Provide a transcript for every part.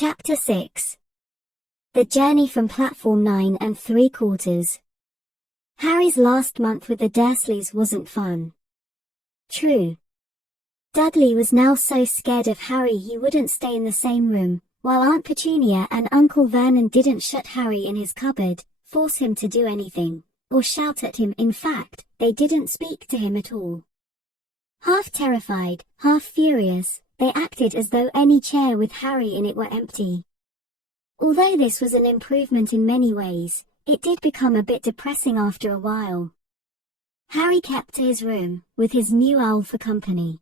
Chapter 6. The Journey from Platform 9 3/4. Harry's last month with the Dursleys wasn't fun. True. Dudley was now so scared of Harry he wouldn't stay in the same room, while Aunt Petunia and Uncle Vernon didn't shut Harry in his cupboard, force him to do anything, or shout at him. In fact, they didn't speak to him at all. Half terrified, half furious, they acted as though any chair with Harry in it were empty. Although this was an improvement in many ways, it did become a bit depressing after a while. Harry kept to his room, with his new owl for company.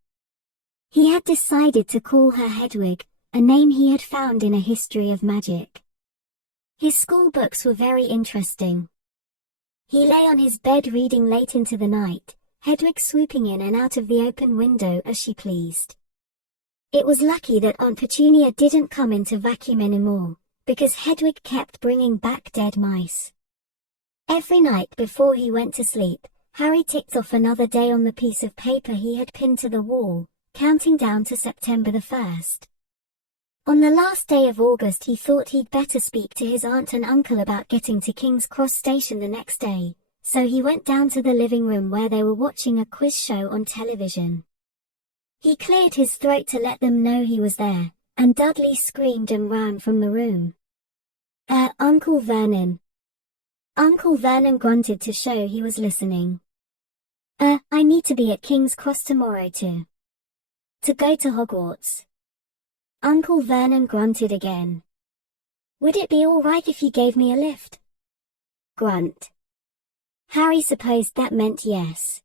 He had decided to call her Hedwig, a name he had found in a history of magic. His school books were very interesting. He lay on his bed reading late into the night, Hedwig swooping in and out of the open window as she pleased. It was lucky that Aunt Petunia didn't come in to vacuum anymore, because Hedwig kept bringing back dead mice. Every night before he went to sleep, Harry ticked off another day on the piece of paper he had pinned to the wall, counting down to September the 1st. On the last day of August he thought he'd better speak to his aunt and uncle about getting to King's Cross Station the next day, so he went down to the living room where they were watching a quiz show on television. He cleared his throat to let them know he was there, and Dudley screamed and ran from the room. Uncle Vernon." Uncle Vernon grunted to show he was listening. I need to be at King's Cross tomorrow to go to Hogwarts." Uncle Vernon grunted again. "Would it be all right if you gave me a lift?" Grunt. Harry supposed that meant yes.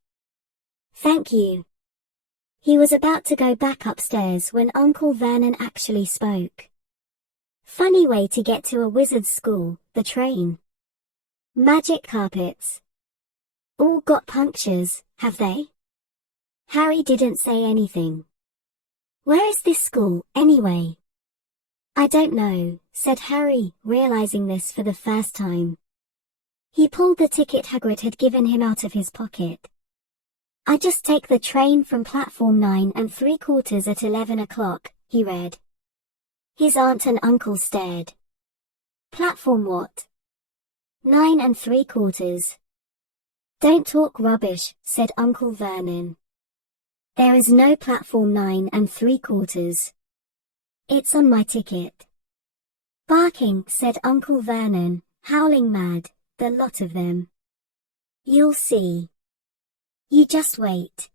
"Thank you." He was about to go back upstairs when Uncle Vernon actually spoke. "Funny way to get to a wizard's school, the train. Magic carpets. All got punctures, have they?" Harry didn't say anything. "Where is this school, anyway?" "I don't know," said Harry, realizing this for the first time. He pulled the ticket Hagrid had given him out of his pocket. "I just take the train from platform 9 3/4 at 11 o'clock, he read. His aunt and uncle stared. "Platform what?" 9 3/4. "Don't talk rubbish," said Uncle Vernon. "There is no platform 9 3/4. It's on my ticket." "Barking," said Uncle Vernon, "howling mad, the lot of them. You'll see. You just wait."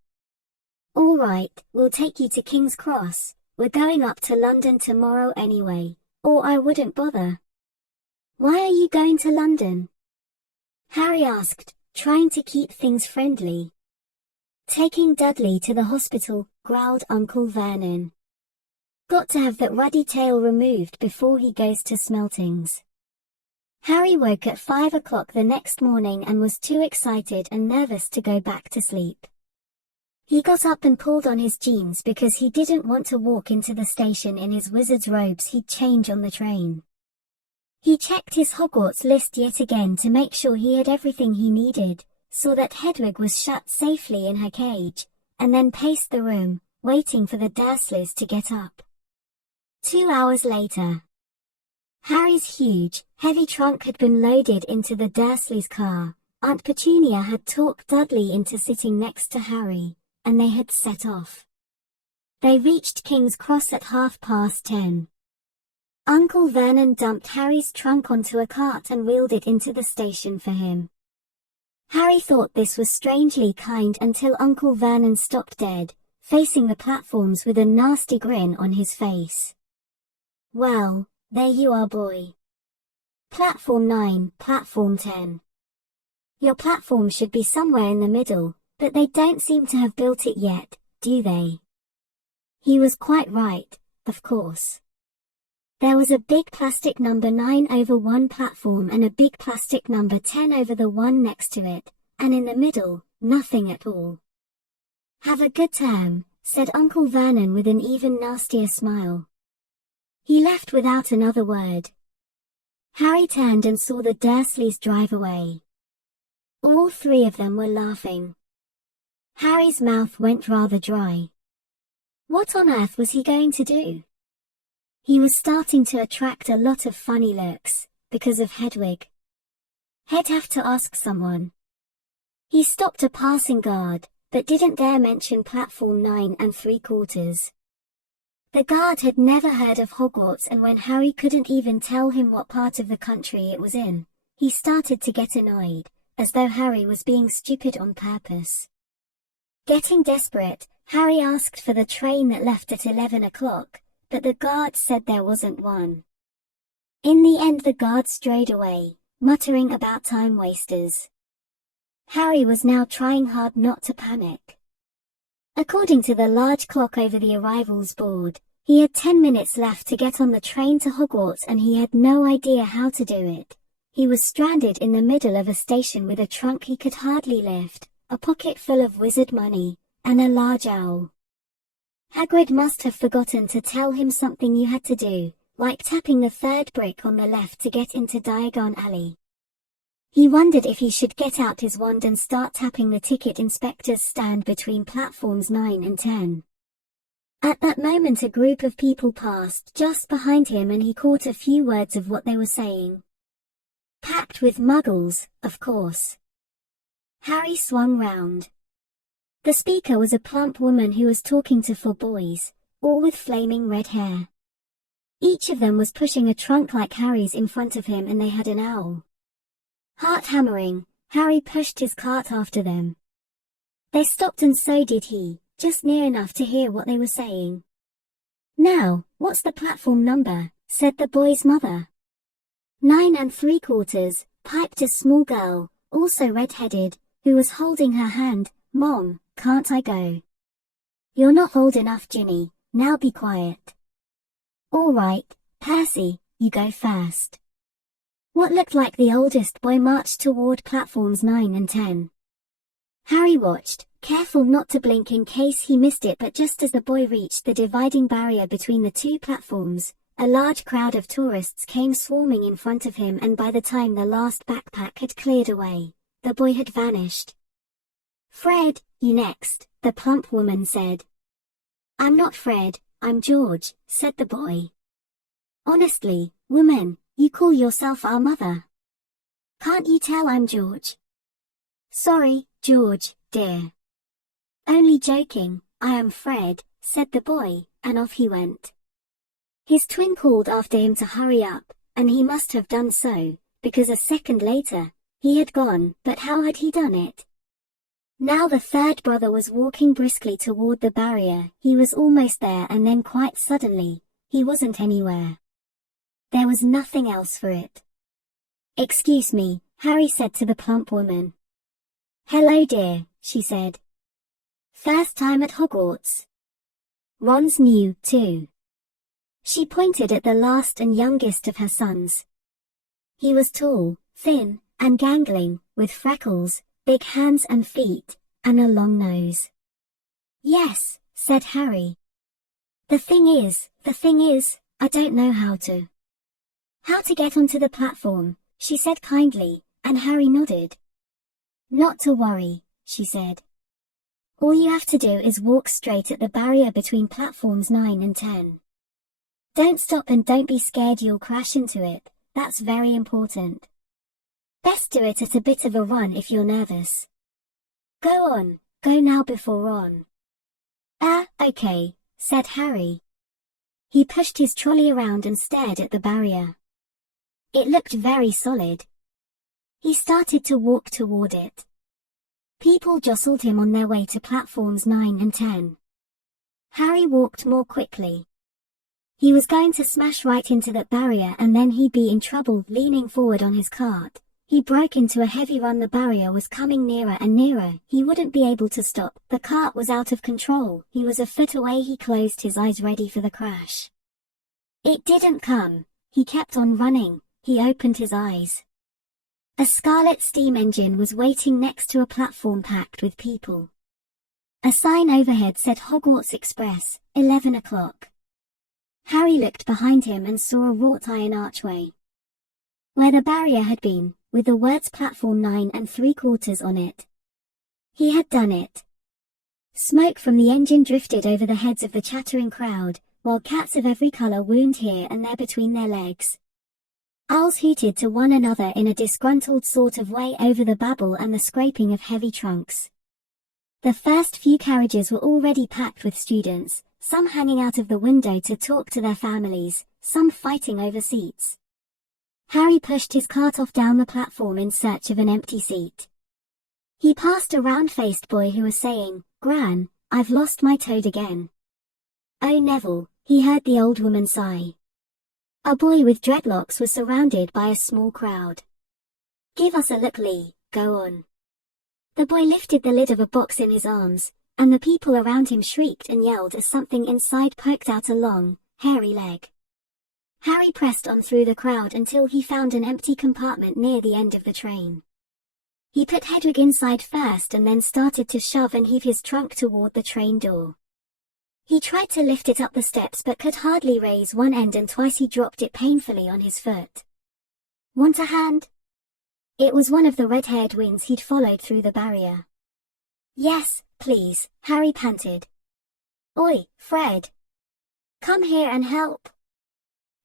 "All right, we'll take you to King's Cross. We're going up to London tomorrow anyway, or I wouldn't bother." "Why are you going to London?" Harry asked, trying to keep things friendly. "Taking Dudley to the hospital," growled Uncle Vernon. "Got to have that ruddy tail removed before he goes to Smeltings." Harry woke at 5 o'clock the next morning and was too excited and nervous to go back to sleep. He got up and pulled on his jeans because he didn't want to walk into the station in his wizard's robes he'd change on the train. He checked his Hogwarts list yet again to make sure he had everything he needed, saw that Hedwig was shut safely in her cage, and then paced the room, waiting for the Dursleys to get up. 2 hours later. Harry's huge, heavy trunk had been loaded into the Dursleys' car. Aunt Petunia had talked Dudley into sitting next to Harry, and they had set off. They reached King's Cross at 10:30. Uncle Vernon dumped Harry's trunk onto a cart and wheeled it into the station for him. Harry thought this was strangely kind until Uncle Vernon stopped dead, facing the platforms with a nasty grin on his face. "Well, there you are, boy. Platform 9, platform 10. Your platform should be somewhere in the middle, but they don't seem to have built it yet, do they?" He was quite right, of course. There was a big plastic number 9 over one platform and a big plastic number 10 over the one next to it, and in the middle, nothing at all. "Have a good term," said Uncle Vernon with an even nastier smile. He left without another word. Harry turned and saw the Dursleys drive away. All three of them were laughing. Harry's mouth went rather dry. What on earth was he going to do? He was starting to attract a lot of funny looks, because of Hedwig. He'd have to ask someone. He stopped a passing guard, but didn't dare mention platform 9 3/4. The guard had never heard of Hogwarts, and when Harry couldn't even tell him what part of the country it was in, he started to get annoyed, as though Harry was being stupid on purpose. Getting desperate, Harry asked for the train that left at 11 o'clock, but the guard said there wasn't one. In the end the guard strayed away, muttering about time wasters. Harry was now trying hard not to panic. According to the large clock over the arrivals board, he had 10 minutes left to get on the train to Hogwarts, and he had no idea how to do it. He was stranded in the middle of a station with a trunk he could hardly lift, a pocket full of wizard money, and a large owl. Hagrid must have forgotten to tell him something you had to do, like tapping the third brick on the left to get into Diagon Alley. He wondered if he should get out his wand and start tapping the ticket inspector's stand between platforms 9 and 10. At that moment a group of people passed just behind him, and he caught a few words of what they were saying. Packed with muggles, of course. Harry swung round. The speaker was a plump woman who was talking to 4 boys, all with flaming red hair. Each of them was pushing a trunk like Harry's in front of him, and they had an owl. Heart hammering, Harry pushed his cart after them. They stopped, and so did he, just near enough to hear what they were saying. "Now, what's the platform number?" said the boy's mother. 9 3/4, piped a small girl, also red-headed, who was holding her hand. "Mom, can't I go?" "You're not old enough, Ginny, now be quiet." "All right, Percy, you go first." What looked like the oldest boy marched toward platforms 9 and 10. Harry watched, careful not to blink in case he missed it, but just as the boy reached the dividing barrier between the 2 platforms, a large crowd of tourists came swarming in front of him, and by the time the last backpack had cleared away, the boy had vanished. "Fred, you next," the plump woman said. "I'm not Fred, I'm George," said the boy. "Honestly, woman, you call yourself our mother. Can't you tell I'm George?" "Sorry, George, dear. Only joking, I am Fred," said the boy, and off he went. His twin called after him to hurry up, and he must have done so, because a second later, he had gone, but how had he done it? Now the third brother was walking briskly toward the barrier. He was almost there, and then quite suddenly, he wasn't anywhere. There was nothing else for it. "Excuse me," Harry said to the plump woman. "Hello dear," she said. "First time at Hogwarts?" "Ron's new, too." She pointed at the last and youngest of her sons. He was tall, thin, and gangling, with freckles, big hands and feet, and a long nose. "Yes," said Harry. The thing is, I don't know how to get onto the platform," she said kindly, and Harry nodded. "Not to worry," she said. "All you have to do is walk straight at the barrier between platforms 9 and 10. Don't stop and don't be scared you'll crash into it, that's very important. Best do it at a bit of a run if you're nervous. Go on, go now before Ron." Okay," said Harry. He pushed his trolley around and stared at the barrier. It looked very solid. He started to walk toward it. People jostled him on their way to platforms 9 and 10. Harry walked more quickly. He was going to smash right into that barrier, and then he'd be in trouble. Leaning forward on his cart, he broke into a heavy run. The barrier was coming nearer and nearer. He wouldn't be able to stop. The cart was out of control. He was a foot away. He closed his eyes, ready for the crash. It didn't come. He kept on running. He opened his eyes. A scarlet steam engine was waiting next to a platform packed with people. A sign overhead said Hogwarts Express, 11 o'clock. Harry looked behind him and saw a wrought iron archway where the barrier had been, with the words platform 9 3/4 on it. He had done it. Smoke from the engine drifted over the heads of the chattering crowd, while cats of every color wound here and there between their legs. Owls hooted to one another in a disgruntled sort of way over the babble and the scraping of heavy trunks. The first few carriages were already packed with students, some hanging out of the window to talk to their families, some fighting over seats. Harry pushed his cart off down the platform in search of an empty seat. He passed a round-faced boy who was saying, "Gran, I've lost my toad again." "Oh Neville," he heard the old woman sigh. A boy with dreadlocks was surrounded by a small crowd. "Give us a look, Lee, go on." The boy lifted the lid of a box in his arms, and the people around him shrieked and yelled as something inside poked out a long, hairy leg. Harry pressed on through the crowd until he found an empty compartment near the end of the train. He put Hedwig inside first and then started to shove and heave his trunk toward the train door. He tried to lift it up the steps but could hardly raise one end, and twice he dropped it painfully on his foot. "Want a hand?" It was one of the red-haired wings he'd followed through the barrier. "Yes, please," Harry panted. "Oi, Fred! Come here and help!"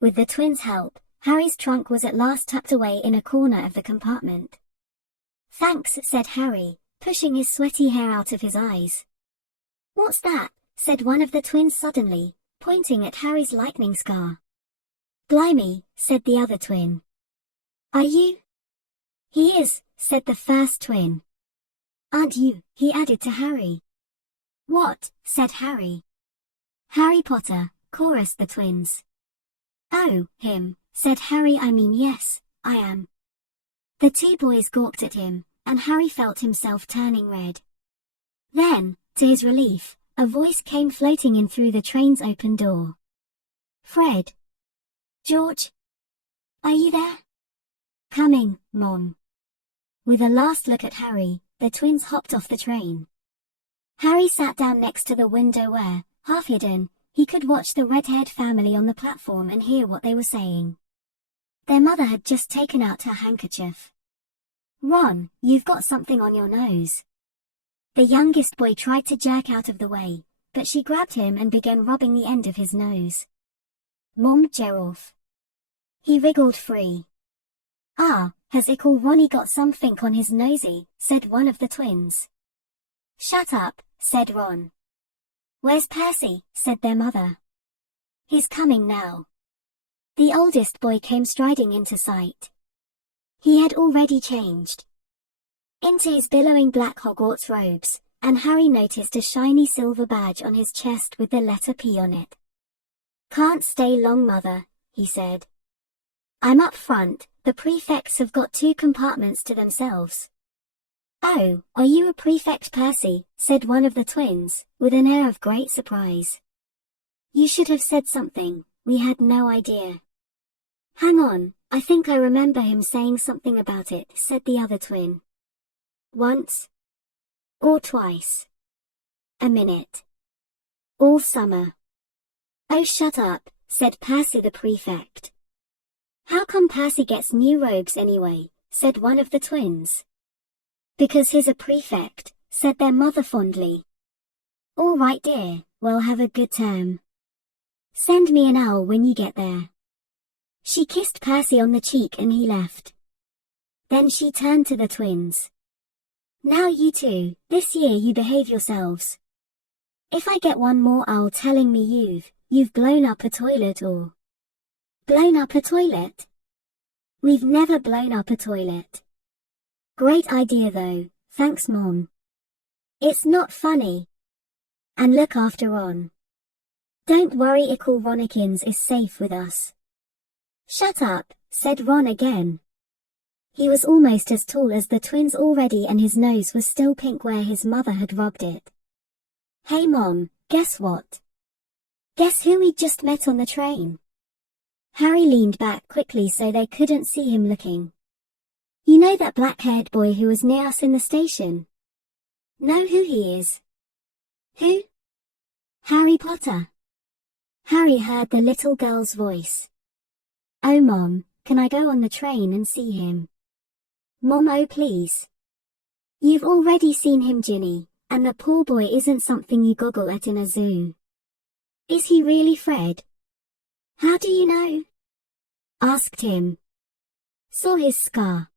With the twins' help, Harry's trunk was at last tucked away in a corner of the compartment. "Thanks," said Harry, pushing his sweaty hair out of his eyes. "What's that?" said one of the twins suddenly, pointing at Harry's lightning scar. "Blimey," said the other twin. "Are you?" "He is," said the first twin. "Aren't you?" he added to Harry. "What?" said Harry. "Harry Potter," chorused the twins. "Oh, him," said Harry. "I mean yes, I am." The two boys gawked at him, and Harry felt himself turning red. Then, to his relief, a voice came floating in through the train's open door. "Fred! George! Are you there?" "Coming, Mom." With a last look at Harry, the twins hopped off the train. Harry sat down next to the window where, half hidden, he could watch the red-haired family on the platform and hear what they were saying. Their mother had just taken out her handkerchief. "Ron, you've got something on your nose." The youngest boy tried to jerk out of the way, but she grabbed him and began rubbing the end of his nose. "Mom, Gerolf." He wriggled free. "Ah, has Ickle Ronnie got something on his nosy?" said one of the twins. "Shut up," said Ron. "Where's Percy?" said their mother. "He's coming now." The oldest boy came striding into sight. He had already changed into his billowing black Hogwarts robes, and Harry noticed a shiny silver badge on his chest with the letter P on it. "Can't stay long, Mother," he said. "I'm up front, the prefects have got 2 compartments to themselves." "Oh, are you a prefect, Percy?" said one of the twins, with an air of great surprise. "You should have said something, we had no idea." "Hang on, I think I remember him saying something about it," said the other twin. "Once. Or twice. A minute. All summer." "Oh, shut up," said Percy the prefect. "How come Percy gets new robes anyway?" said one of the twins. "Because he's a prefect," said their mother fondly. "All right, dear, well, have a good term. Send me an owl when you get there." She kissed Percy on the cheek and he left. Then she turned to the twins. "Now you two, this year you behave yourselves. If I get one more owl telling me you've blown up a toilet or..." "Blown up a toilet? We've never blown up a toilet." "Great idea though, thanks Mom." "It's not funny." "And look after Ron." "Don't worry, Ickle Ronikins is safe with us." "Shut up," said Ron again. He was almost as tall as the twins already and his nose was still pink where his mother had rubbed it. "Hey Mom, guess what? Guess who we just met on the train?" Harry leaned back quickly so they couldn't see him looking. "You know that black-haired boy who was near us in the station? Know who he is?" "Who?" "Harry Potter." Harry heard the little girl's voice. "Oh Mom, can I go on the train and see him?" "Mom, oh please." "You've already seen him, Ginny, and the poor boy isn't something you goggle at in a zoo." Is he really Fred? How do you know? Asked him. Saw his scar.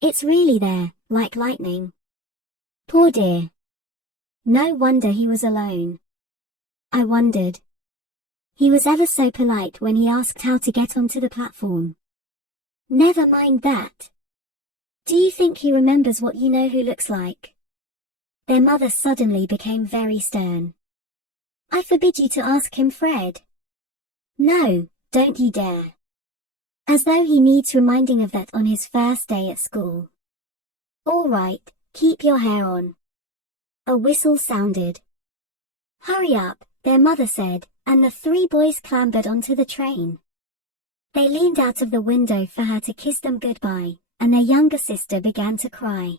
It's really there, like lightning. Poor dear. No wonder he was alone. I wondered. He was ever so polite when he asked how to get onto the platform. Never mind that. Do you think he remembers what you know who looks like? Their mother suddenly became very stern. I forbid you to ask him, Fred. No, don't you dare. As though he needs reminding of that on his first day at school. All right, keep your hair on. A whistle sounded. Hurry up, their mother said, and the three boys clambered onto the train. They leaned out of the window for her to kiss them goodbye, and their younger sister began to cry.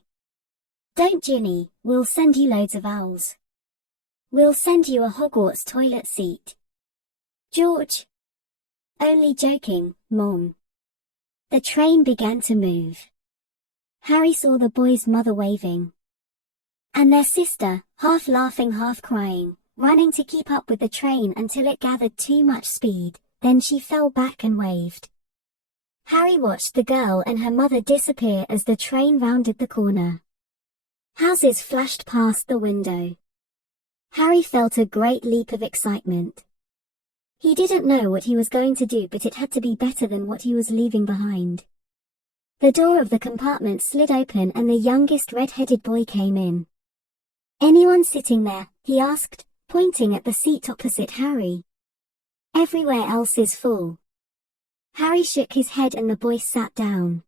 Don't, Ginny, we'll send you loads of owls. We'll send you a Hogwarts toilet seat. George. Only joking, Mom. The train began to move. Harry saw the boys' mother waving. And their sister, half laughing, half crying, running to keep up with the train until it gathered too much speed, then she fell back and waved. Harry watched the girl and her mother disappear as the train rounded the corner. Houses flashed past the window. Harry felt a great leap of excitement. He didn't know what he was going to do, but it had to be better than what he was leaving behind. The door of the compartment slid open and the youngest red-headed boy came in. Anyone sitting there? He asked, pointing at the seat opposite Harry. Everywhere else is full. Harry shook his head and the boy sat down.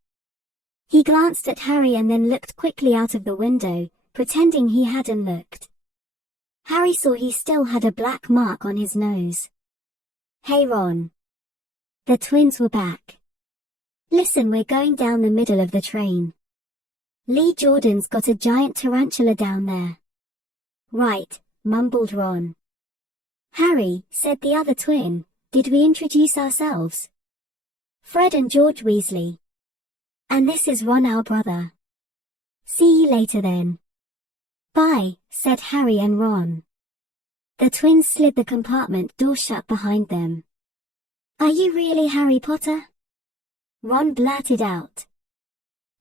He glanced at Harry and then looked quickly out of the window, pretending he hadn't looked. Harry saw he still had a black mark on his nose. Hey Ron. The twins were back. Listen, we're going down the middle of the train. Lee Jordan's got a giant tarantula down there. Right, mumbled Ron. Harry, said the other twin, did we introduce ourselves? Fred and George Weasley. And this is Ron, our brother. See you later then. Bye, said Harry and Ron. The twins slid the compartment door shut behind them. Are you really Harry Potter? Ron blurted out.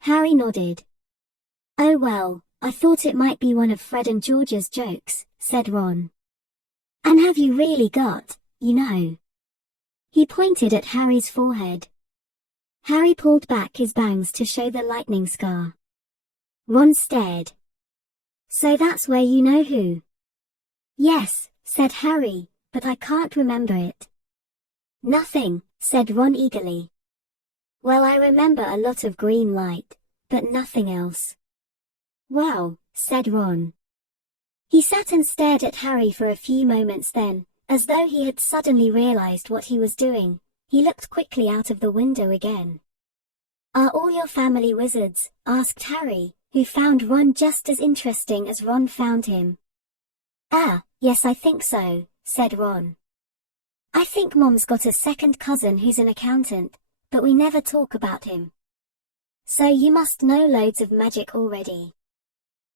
Harry nodded. Oh well, I thought it might be one of Fred and George's jokes, said Ron. And have you really got, you know? He pointed at Harry's forehead. Harry pulled back his bangs to show the lightning scar. Ron stared. So that's where you know who? Yes, said Harry, but I can't remember it. Nothing, said Ron eagerly. Well, I remember a lot of green light, but nothing else. Wow, said Ron. He sat and stared at Harry for a few moments, then, as though he had suddenly realized what he was doing, he looked quickly out of the window again. Are all your family wizards? Asked Harry, who found Ron just as interesting as Ron found him. Ah, yes, I think so, said Ron. I think Mom's got a second cousin who's an accountant, but we never talk about him. So you must know loads of magic already.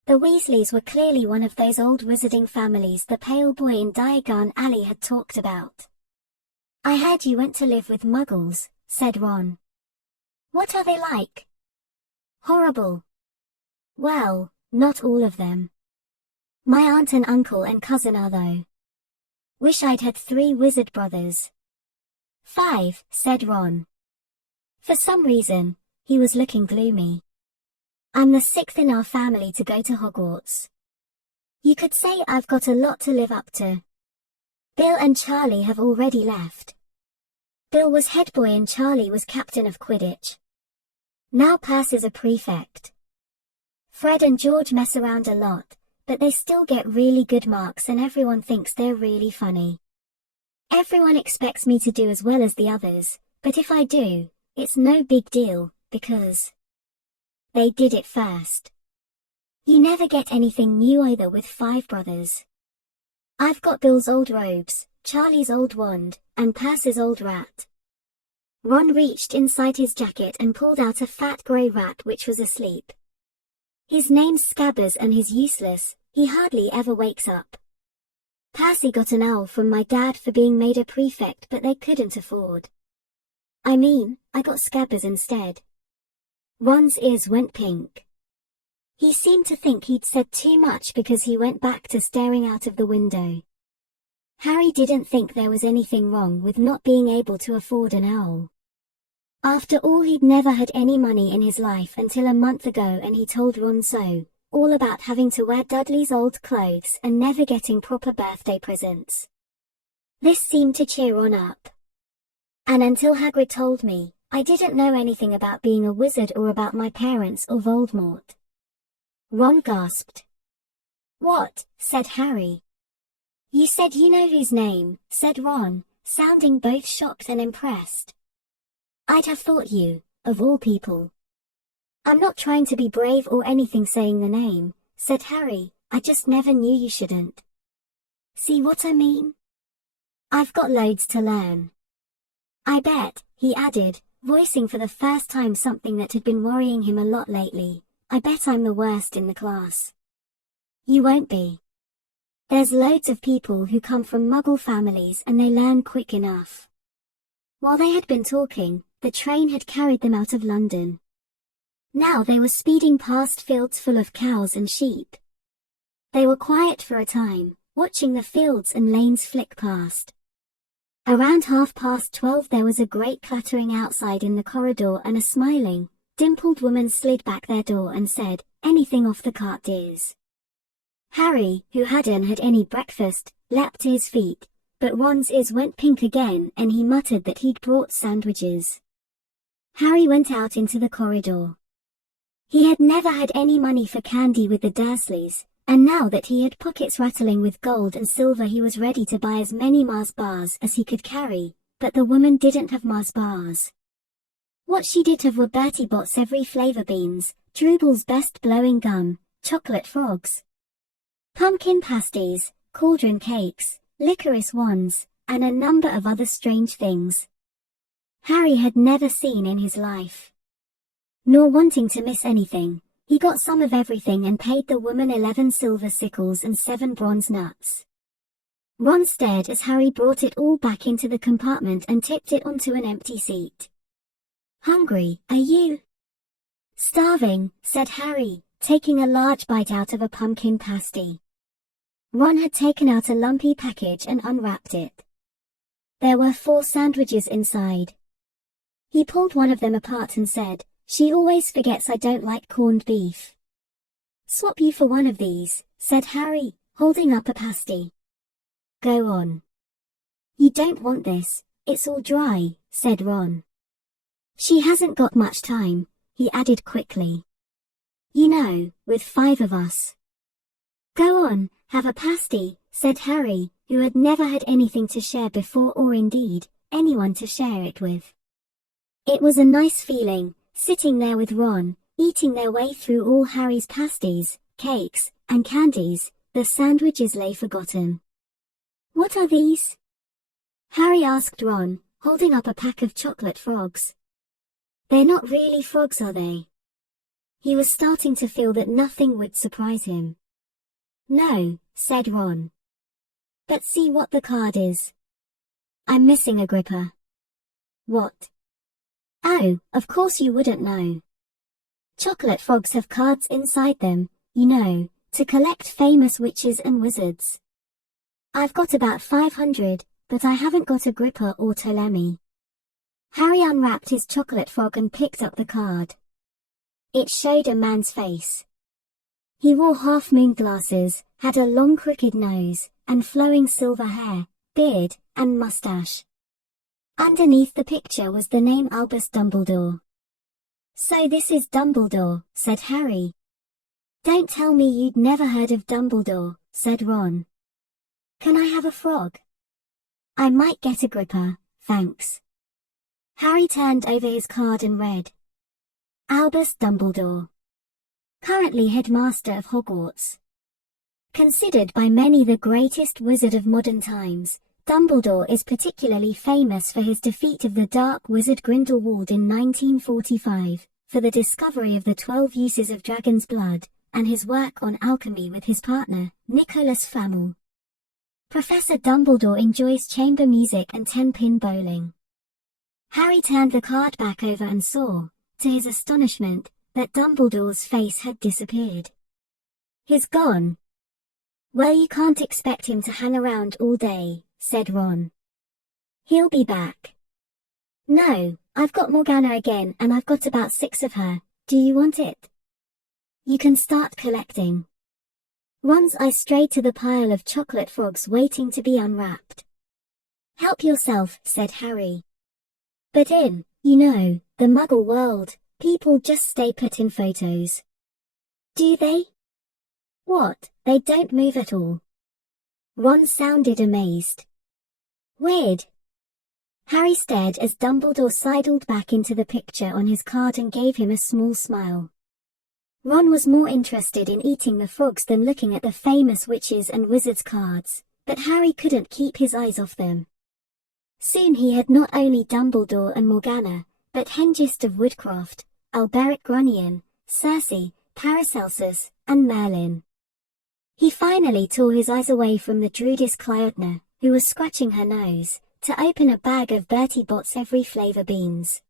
The Weasleys were clearly one of those old wizarding families the pale boy in Diagon Alley had talked about. I heard you went to live with Muggles, said Ron. What are they like? Horrible. Well, not all of them. My aunt and uncle and cousin are though. Wish I'd had 3 wizard brothers. 5, said Ron. For some reason, he was looking gloomy. I'm the 6th in our family to go to Hogwarts. You could say I've got a lot to live up to. Bill and Charlie have already left. Bill was head boy and Charlie was captain of Quidditch. Now Percy is a prefect. Fred and George mess around a lot, but they still get really good marks and everyone thinks they're really funny. Everyone expects me to do as well as the others, but if I do, it's no big deal, because they did it first. You never get anything new either with 5 brothers. I've got Bill's old robes, Charlie's old wand, and Percy's old rat. Ron reached inside his jacket and pulled out a fat grey rat which was asleep. His name's Scabbers and he's useless, he hardly ever wakes up. Percy got an owl from my dad for being made a prefect, but they couldn't afford. I mean, I got Scabbers instead. Ron's ears went pink. He seemed to think he'd said too much because he went back to staring out of the window. Harry didn't think there was anything wrong with not being able to afford an owl. After all, he'd never had any money in his life until a month ago, and he told Ron so, all about having to wear Dudley's old clothes and never getting proper birthday presents. This seemed to cheer Ron up. And until Hagrid told me, I didn't know anything about being a wizard or about my parents or Voldemort. Ron gasped. What? Said Harry. You said you know whose name, said Ron, sounding both shocked and impressed. I'd have thought you, of all people. I'm not trying to be brave or anything saying the name, said Harry, I just never knew you shouldn't. See what I mean? I've got loads to learn. I bet, he added, voicing for the first time something that had been worrying him a lot lately. I bet I'm the worst in the class. You won't be. There's loads of people who come from Muggle families and they learn quick enough. While they had been talking, the train had carried them out of London. Now they were speeding past fields full of cows and sheep. They were quiet for a time, watching the fields and lanes flick past. Around 12:30 there was a great clattering outside in the corridor, and a smiling, dimpled woman slid back their door and said, "Anything off the cart, dears?" Harry, who hadn't had any breakfast, leapt to his feet, but Ron's ears went pink again and he muttered that he'd brought sandwiches. Harry went out into the corridor. He had never had any money for candy with the Dursleys, and now that he had pockets rattling with gold and silver he was ready to buy as many Mars bars as he could carry, but the woman didn't have Mars bars. What she did have were Bertie Bott's every flavor beans, Drooble's best blowing gum, chocolate frogs, pumpkin pasties, cauldron cakes, licorice wands, and a number of other strange things Harry had never seen in his life. Nor wanting to miss anything, he got some of everything and paid the woman 11 silver sickles and 7 bronze nuts. Ron stared as Harry brought it all back into the compartment and tipped it onto an empty seat. "Hungry, are you?" "Starving," said Harry, taking a large bite out of a pumpkin pasty. Ron had taken out a lumpy package and unwrapped it. There were 4 sandwiches inside. He pulled one of them apart and said, "She always forgets I don't like corned beef." "Swap you for one of these," said Harry, holding up a pasty. "Go on." "You don't want this, it's all dry," said Ron. "She hasn't got much time," he added quickly. "You know, with 5 of us." "Go on, have a pasty," said Harry, who had never had anything to share before, or indeed, anyone to share it with. It was a nice feeling, sitting there with Ron, eating their way through all Harry's pasties, cakes, and candies. The sandwiches lay forgotten. "What are these?" Harry asked Ron, holding up a pack of chocolate frogs. "They're not really frogs, are they?" He was starting to feel that nothing would surprise him. "No," said Ron. "But see what the card is." "I'm missing a gripper." "What?" "Oh, of course you wouldn't know. Chocolate frogs have cards inside them, you know, to collect famous witches and wizards. I've got about 500, but I haven't got a gripper or Ptolemy." Harry unwrapped his chocolate frog and picked up the card. It showed a man's face. He wore half-moon glasses, had a long crooked nose, and flowing silver hair, beard, and mustache. Underneath the picture was the name Albus Dumbledore. "So this is Dumbledore," said Harry. "Don't tell me you'd never heard of Dumbledore," said Ron. "Can I have a frog?" "I might get a gripper, thanks." Harry turned over his card and read, "Albus Dumbledore. Currently headmaster of Hogwarts. Considered by many the greatest wizard of modern times, Dumbledore is particularly famous for his defeat of the dark wizard Grindelwald in 1945, for the discovery of the 12 uses of dragon's blood, and his work on alchemy with his partner, Nicholas Flamel. Professor Dumbledore enjoys chamber music and 10-pin bowling. Harry turned the card back over and saw, to his astonishment, that Dumbledore's face had disappeared. "He's gone." "Well, you can't expect him to hang around all day," said Ron. "He'll be back." "No, I've got Morgana again and I've got about 6 of her. Do you want it?" "You can start collecting." Ron's eyes strayed to the pile of chocolate frogs waiting to be unwrapped. "Help yourself," said Harry. "But in, the Muggle world, people just stay put in photos." "Do they?" "What, they don't move at all?" Ron sounded amazed. "Weird." Harry stared as Dumbledore sidled back into the picture on his card and gave him a small smile. Ron was more interested in eating the frogs than looking at the famous witches and wizards cards, but Harry couldn't keep his eyes off them. Soon he had not only Dumbledore and Morgana, but Hengist of Woodcraft, Alberic Grunion, Circe, Paracelsus, and Merlin. He finally tore his eyes away from the Druidess Cleodna, who was scratching her nose, to open a bag of Bertie Bott's every flavor beans.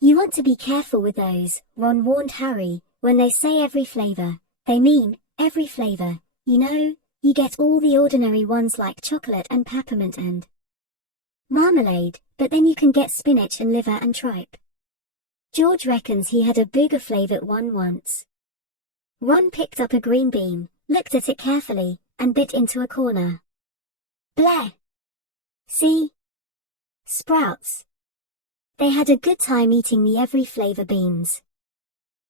"You want to be careful with those," Ron warned Harry. "When they say every flavor, they mean every flavor. You get all the ordinary ones like chocolate and peppermint and marmalade, but then you can get spinach and liver and tripe. George reckons he had a booger-flavored one once." Ron picked up a green bean, looked at it carefully, and bit into a corner. "Bleh! See? Sprouts." They had a good time eating the every flavor beans.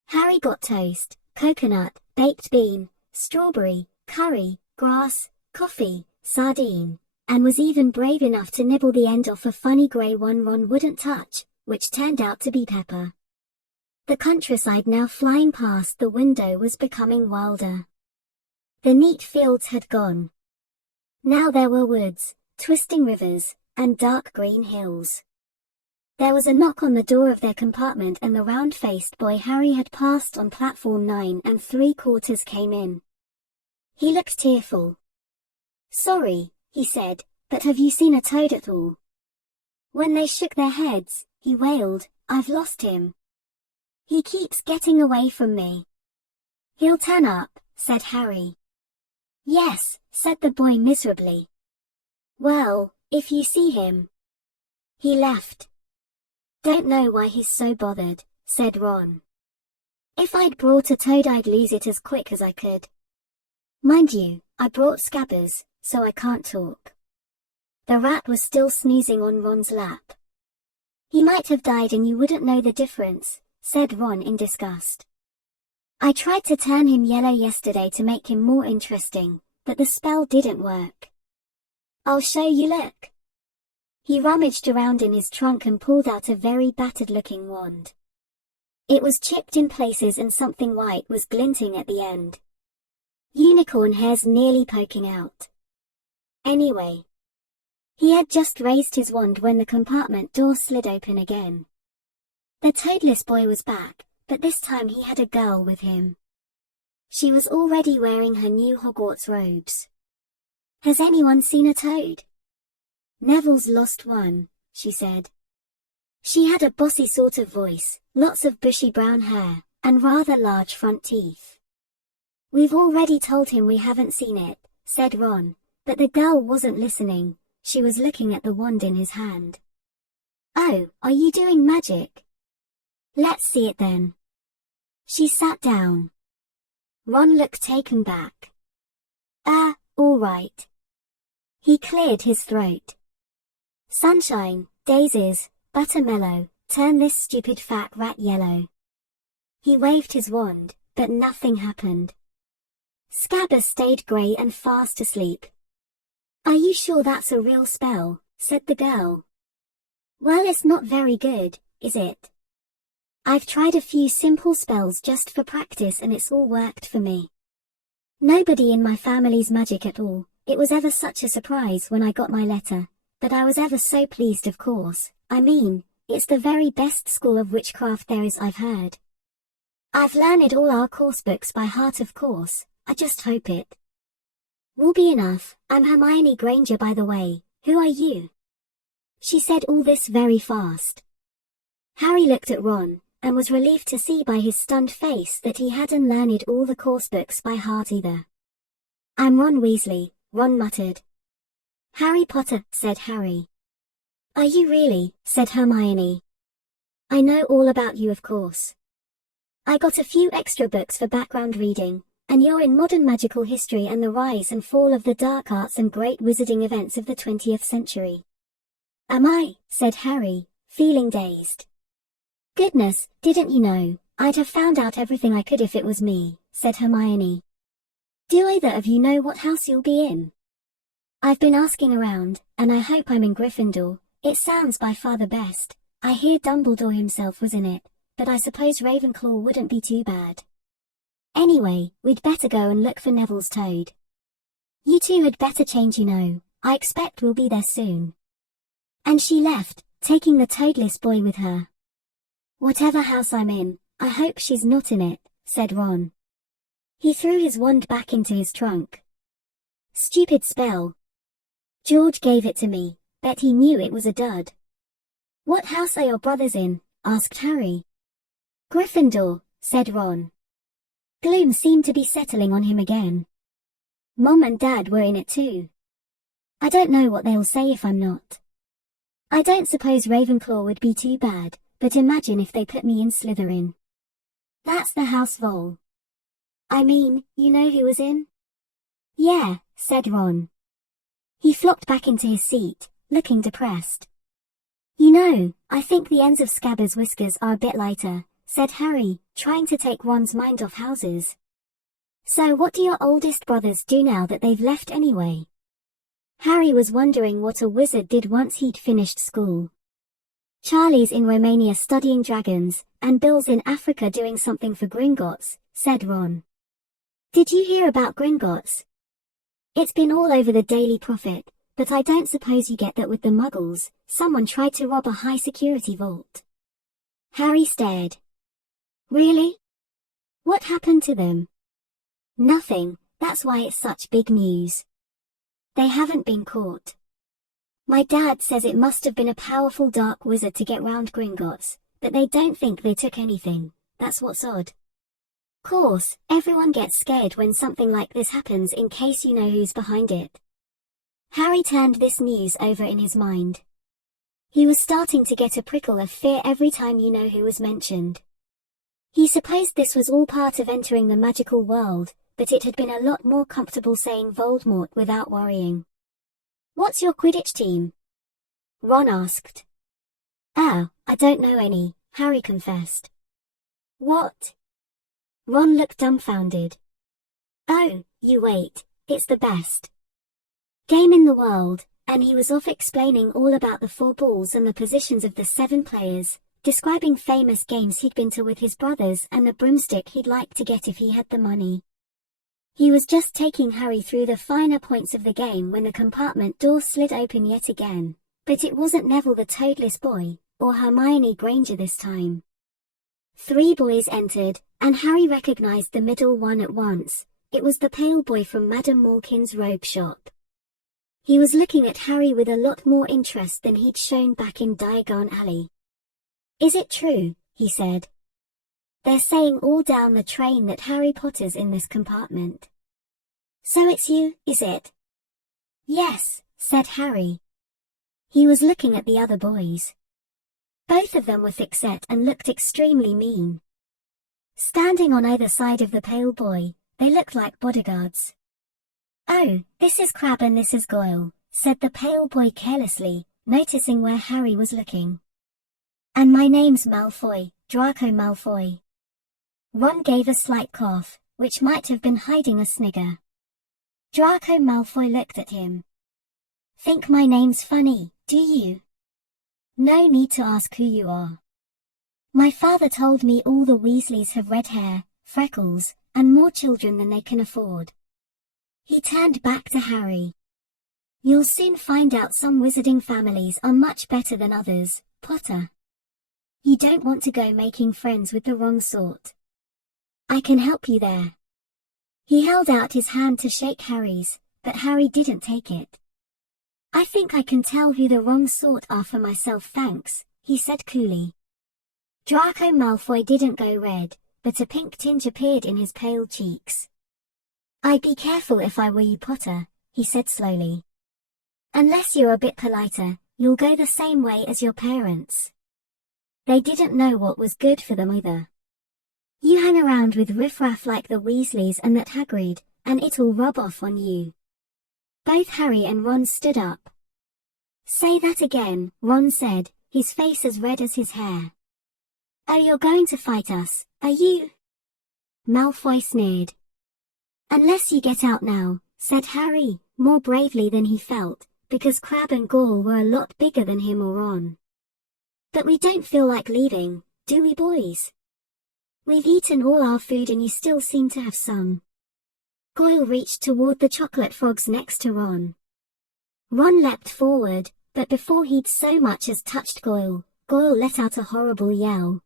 Harry got toast, coconut, baked bean, strawberry, curry, grass, coffee, sardine, and was even brave enough to nibble the end off a funny grey one Ron wouldn't touch, which turned out to be pepper. The countryside now flying past the window was becoming wilder. The neat fields had gone. Now there were woods, twisting rivers, and dark green hills. There was a knock on the door of their compartment and the round-faced boy Harry had passed on platform 9 3/4 came in. He looked tearful. "Sorry," he said, "but have you seen a toad at all?" When they shook their heads, he wailed, "I've lost him. He keeps getting away from me." "He'll turn up," said Harry. "Yes," said the boy miserably. "Well, if you see him." He left. "Don't know why he's so bothered," said Ron. "If I'd brought a toad I'd lose it as quick as I could. Mind you, I brought Scabbers, so I can't talk." The rat was still snoozing on Ron's lap. "He might have died and you wouldn't know the difference," said Ron in disgust. "I tried to turn him yellow yesterday to make him more interesting, but the spell didn't work. I'll show you, look." He rummaged around in his trunk and pulled out a very battered-looking wand. It was chipped in places and something white was glinting at the end. Unicorn hairs nearly poking out. Anyway, he had just raised his wand when the compartment door slid open again. The toadless boy was back, but this time he had a girl with him. She was already wearing her new Hogwarts robes. "Has anyone seen a toad?" "Neville's lost one," she said. She had a bossy sort of voice, lots of bushy brown hair, and rather large front teeth. "We've already told him we haven't seen it," said Ron, but the girl wasn't listening, she was looking at the wand in his hand. "Oh, are you doing magic? Let's see it then." She sat down. Ron looked taken back. All right." He cleared his throat. "Sunshine, daisies, buttermellow, turn this stupid fat rat yellow." He waved his wand, but nothing happened. Scabbers stayed grey and fast asleep. "Are you sure that's a real spell?" said the girl. "Well, it's not very good, is it? I've tried a few simple spells just for practice and it's all worked for me. Nobody in my family's magic at all. It was ever such a surprise when I got my letter, but I was ever so pleased, of course. I mean, it's the very best school of witchcraft there is, I've heard. I've learned all our course books by heart, of course. I just hope it Will be enough. I'm Hermione Granger, by the way. Who are you? She said all this very fast. Harry looked at Ron, and was relieved to see by his stunned face that he hadn't learned all the course books by heart either. I'm Ron Weasley, Ron muttered. Harry Potter, said Harry. Are you really? Said Hermione. I know all about you, of course. I got a few extra books for background reading, and you're in modern magical history and the rise and fall of the dark arts and great wizarding events of the 20th century. Am I? Said Harry, feeling dazed. Goodness, didn't you know? I'd have found out everything I could if it was me, said Hermione. Do either of you know what house you'll be in? I've been asking around, and I hope I'm in Gryffindor. It sounds by far the best. I hear Dumbledore himself was in it, but I suppose Ravenclaw wouldn't be too bad. Anyway, we'd better go and look for Neville's toad. You two had better change, you know. I expect we'll be there soon. And she left, taking the toadless boy with her. Whatever house I'm in, I hope she's not in it, said Ron. He threw his wand back into his trunk. Stupid spell. George gave it to me, bet he knew it was a dud. What house are your brothers in? Asked Harry. Gryffindor, said Ron. Gloom seemed to be settling on him again. Mom and Dad were in it too. I don't know what they'll say if I'm not. I don't suppose Ravenclaw would be too bad, but imagine if they put me in Slytherin. That's the house Vol. I mean, you know who was in? Yeah, said Ron. He flopped back into his seat, looking depressed. You know, I think the ends of Scabbers' whiskers are a bit lighter, said Harry, trying to take Ron's mind off houses. So what do your oldest brothers do now that they've left anyway? Harry was wondering what a wizard did once he'd finished school. Charlie's in Romania studying dragons, and Bill's in Africa doing something for Gringotts, said Ron. Did you hear about Gringotts? It's been all over the Daily Prophet, but I don't suppose you get that with the Muggles. Someone tried to rob a high-security vault. Harry stared. Really? What happened to them? Nothing, that's why it's such big news. They haven't been caught. My dad says it must have been a powerful dark wizard to get round Gringotts, but they don't think they took anything. That's what's odd. Course, everyone gets scared when something like this happens in case you know who's behind it. Harry turned this news over in his mind. He was starting to get a prickle of fear every time you know who was mentioned. He supposed this was all part of entering the magical world, but it had been a lot more comfortable saying Voldemort without worrying. What's your Quidditch team? Ron asked. I don't know any, Harry confessed. What? Ron looked dumbfounded. Oh, you wait, it's the best game in the world, and he was off explaining all about the 4 balls and the positions of the 7 players, describing famous games he'd been to with his brothers and the broomstick he'd like to get if he had the money. He was just taking Harry through the finer points of the game when the compartment door slid open yet again, but it wasn't Neville the toadless boy, or Hermione Granger this time. 3 boys entered, and Harry recognized the middle one at once. It was the pale boy from Madame Malkin's robe shop. He was looking at Harry with a lot more interest than he'd shown back in Diagon Alley. Is it true? He said. They're saying all down the train that Harry Potter's in this compartment. So it's you, is it? Yes, said Harry. He was looking at the other boys. Both of them were thick-set and looked extremely mean. Standing on either side of the pale boy, they looked like bodyguards. Oh, this is Crabbe and this is Goyle, said the pale boy carelessly, noticing where Harry was looking. And my name's Malfoy, Draco Malfoy. Ron gave a slight cough, which might have been hiding a snigger. Draco Malfoy looked at him. Think my name's funny, do you? No need to ask who you are. My father told me all the Weasleys have red hair, freckles, and more children than they can afford. He turned back to Harry. You'll soon find out some wizarding families are much better than others, Potter. You don't want to go making friends with the wrong sort. I can help you there. He held out his hand to shake Harry's, but Harry didn't take it. "I think I can tell who the wrong sort are for myself, thanks," he said coolly. Draco Malfoy didn't go red, but a pink tinge appeared in his pale cheeks. "I'd be careful if I were you, Potter," he said slowly. "Unless you're a bit politer, you'll go the same way as your parents." They didn't know what was good for them either. "You hang around with riffraff like the Weasleys and that Hagrid, and it'll rub off on you." Both Harry and Ron stood up. "Say that again," Ron said, his face as red as his hair. "Oh, you're going to fight us, are you?" Malfoy sneered. "Unless you get out now," said Harry, more bravely than he felt, because Crabbe and Goyle were a lot bigger than him or Ron. "But we don't feel like leaving, do we, boys? We've eaten all our food and you still seem to have some." Goyle reached toward the chocolate frogs next to Ron. Ron leapt forward, but before he'd so much as touched Goyle, Goyle let out a horrible yell.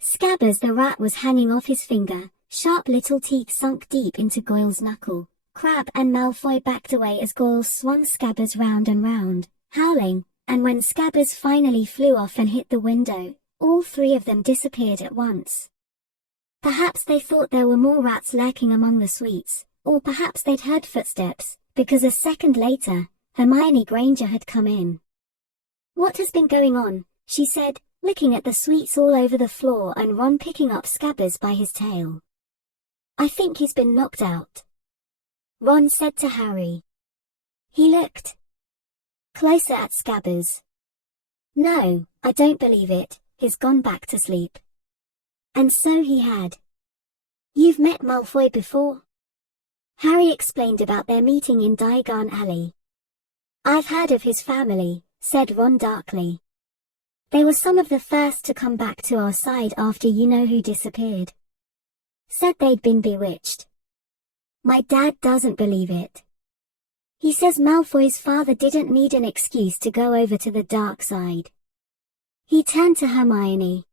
Scabbers the rat was hanging off his finger, sharp little teeth sunk deep into Goyle's knuckle. Crabbe and Malfoy backed away as Goyle swung Scabbers round and round, howling, and when Scabbers finally flew off and hit the window, all three of them disappeared at once. Perhaps they thought there were more rats lurking among the sweets, or perhaps they'd heard footsteps, because a second later, Hermione Granger had come in. "What has been going on?" she said, looking at the sweets all over the floor and Ron picking up Scabbers by his tail. "I think he's been knocked out," Ron said to Harry. He looked closer at Scabbers. "No, I don't believe it, he's gone back to sleep." And so he had. "You've met Malfoy before?" Harry explained about their meeting in Diagon Alley. "I've heard of his family," said Ron darkly. "They were some of the first to come back to our side after you-know-who disappeared. Said they'd been bewitched. My dad doesn't believe it. He says Malfoy's father didn't need an excuse to go over to the dark side." He turned to Hermione.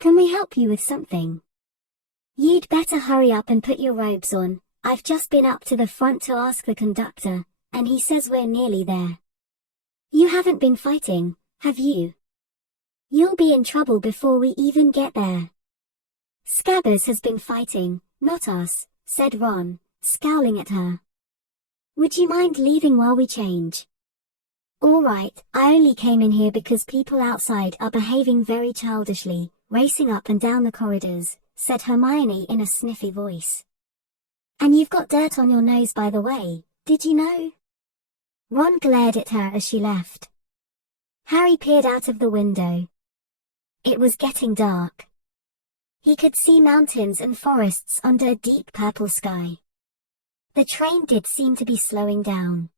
"Can we help you with something?" "You'd better hurry up and put your robes on. I've just been up to the front to ask the conductor, and he says we're nearly there." "You haven't been fighting, have you?" "You'll be in trouble before we even get there." "Scabbers has been fighting, not us," said Ron, scowling at her. "Would you mind leaving while we change?" "All right, I only came in here because people outside are behaving very childishly, racing up and down the corridors," said Hermione in a sniffy voice. "And you've got dirt on your nose, by the way, did you know?" Ron glared at her as she left. Harry peered out of the window. It was getting dark. He could see mountains and forests under a deep purple sky. The train did seem to be slowing down.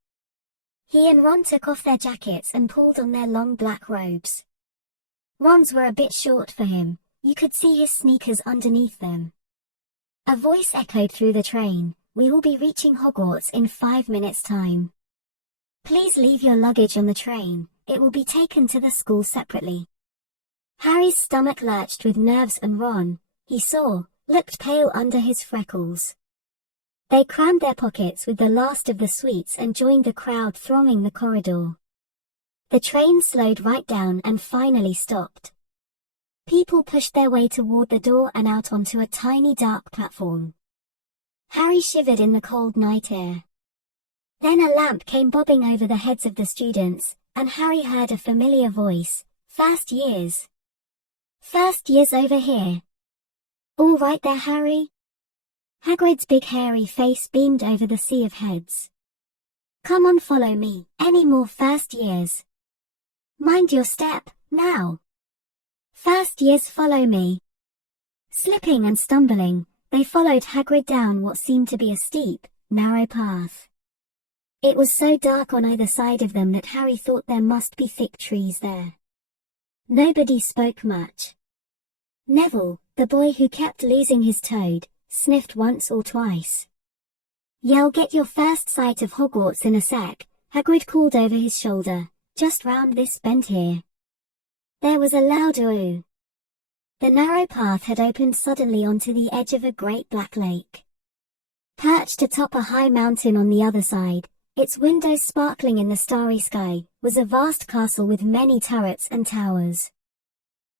He and Ron took off their jackets and pulled on their long black robes. Ron's were a bit short for him, you could see his sneakers underneath them. A voice echoed through the train, "We will be reaching Hogwarts in 5 minutes' time. Please leave your luggage on the train, it will be taken to the school separately." Harry's stomach lurched with nerves and Ron, he saw, looked pale under his freckles. They crammed their pockets with the last of the sweets and joined the crowd thronging the corridor. The train slowed right down and finally stopped. People pushed their way toward the door and out onto a tiny dark platform. Harry shivered in the cold night air. Then a lamp came bobbing over the heads of the students, and Harry heard a familiar voice, "First years. First years over here. All right there, Harry?" Hagrid's big hairy face beamed over the sea of heads. "Come on, follow me, any more first years? Mind your step, now. First years, follow me." Slipping and stumbling, they followed Hagrid down what seemed to be a steep, narrow path. It was so dark on either side of them that Harry thought there must be thick trees there. Nobody spoke much. Neville, the boy who kept losing his toad, sniffed once or twice. "You'll get your first sight of Hogwarts in a sec," Hagrid called over his shoulder, "just round this bend here." There was a loud ooh. The narrow path had opened suddenly onto the edge of a great black lake. Perched atop a high mountain on the other side, its windows sparkling in the starry sky, was a vast castle with many turrets and towers.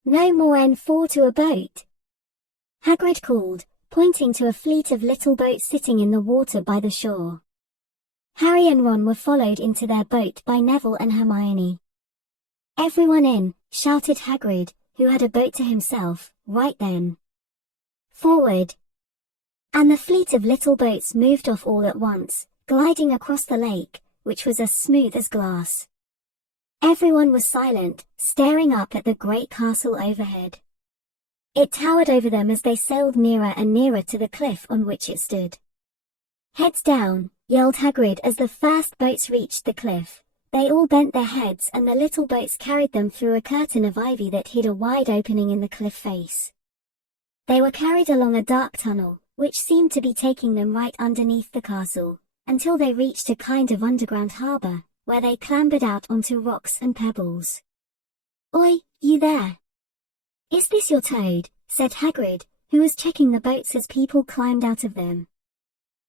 "No more N4 to a boat," Hagrid called, pointing to a fleet of little boats sitting in the water by the shore. Harry and Ron were followed into their boat by Neville and Hermione. "Everyone in," shouted Hagrid, who had a boat to himself, right then. "Forward!" And the fleet of little boats moved off all at once, gliding across the lake, which was as smooth as glass. Everyone was silent, staring up at the great castle overhead. It towered over them as they sailed nearer and nearer to the cliff on which it stood. "Heads down," yelled Hagrid as the first boats reached the cliff. They all bent their heads and the little boats carried them through a curtain of ivy that hid a wide opening in the cliff face. They were carried along a dark tunnel, which seemed to be taking them right underneath the castle, until they reached a kind of underground harbor, where they clambered out onto rocks and pebbles. "Oi, you there! Is this your toad?" said Hagrid, who was checking the boats as people climbed out of them.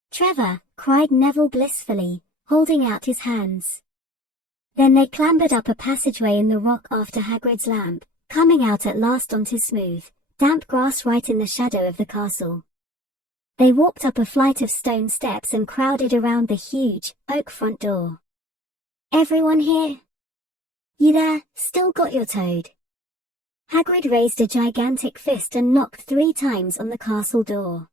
"Trevor!" cried Neville blissfully, holding out his hands. Then they clambered up a passageway in the rock after Hagrid's lamp, coming out at last onto smooth, damp grass right in the shadow of the castle. They walked up a flight of stone steps and crowded around the huge, oak front door. "Everyone here? You there, still got your toad?" Hagrid raised a gigantic fist and knocked 3 times on the castle door.